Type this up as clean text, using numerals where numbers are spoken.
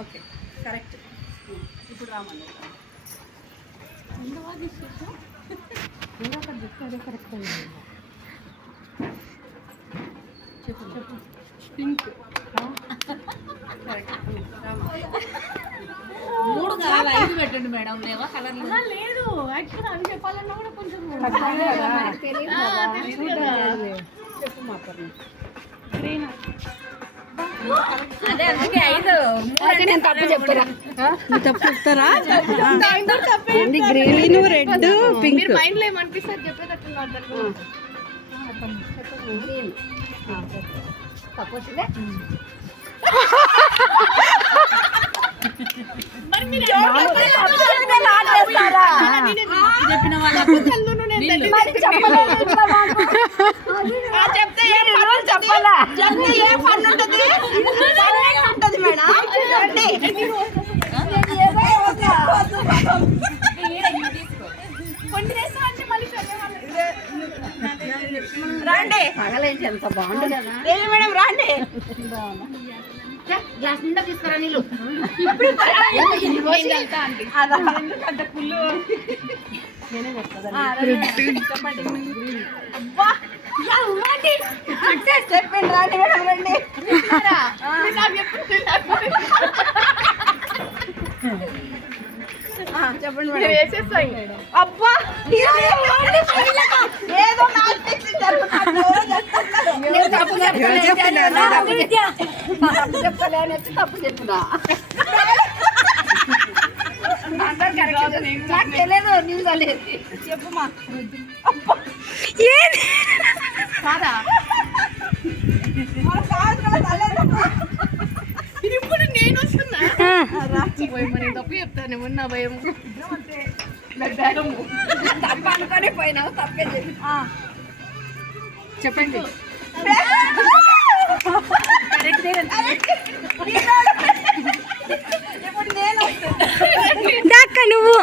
Okay correct. ఇప్పుడు రామన్నా చెప్పు చెప్పు. పింక్ మూడు కాదు 5 పెట్టండి మేడం. లేవా కలర్ లేదు యాక్చువల్ అది చెప్పాలన్నా కూడా కొంచెం చెప్పు మా గ్రీన్. అదే అందుకే 5. నేను తప్పు చెప్తారా? తప్పు చెప్తారా? Green, red, pink. మైండ్ లో ఏమనిపిస్తుంది చెప్పేటట్టున్నారు. గ్రీన్ తప్పు వచ్చిందే. చెప్పిన వాళ్ళు చెప్పాలా రండి. పగలేంటి ఎంత బాగుంది కదా మేడం రండి. గ్లాస్ నిండా తీసుకురా నీళ్ళు. ఎందుకంటే ఫుల్ నేనే చెప్పండి. అబ్బా చెప్పండి రండి మేడం రండి. చెప్పండి మేడం. వేసేస్తాయి. అబ్బా ఏదో తప్పు చెప్పలే తప్పు చెప్పినా నాకు తెలియదు. నీళ్ళు తెలియదు. చెప్పుమా. కాదా ఇప్పుడు నేను వస్తున్నా మరి తప్పు చెప్తాను. ఉన్న భయం తప్పు అనుకొని పోయినావు. తప్పే చెప్పి చెప్పండి. నువ్వు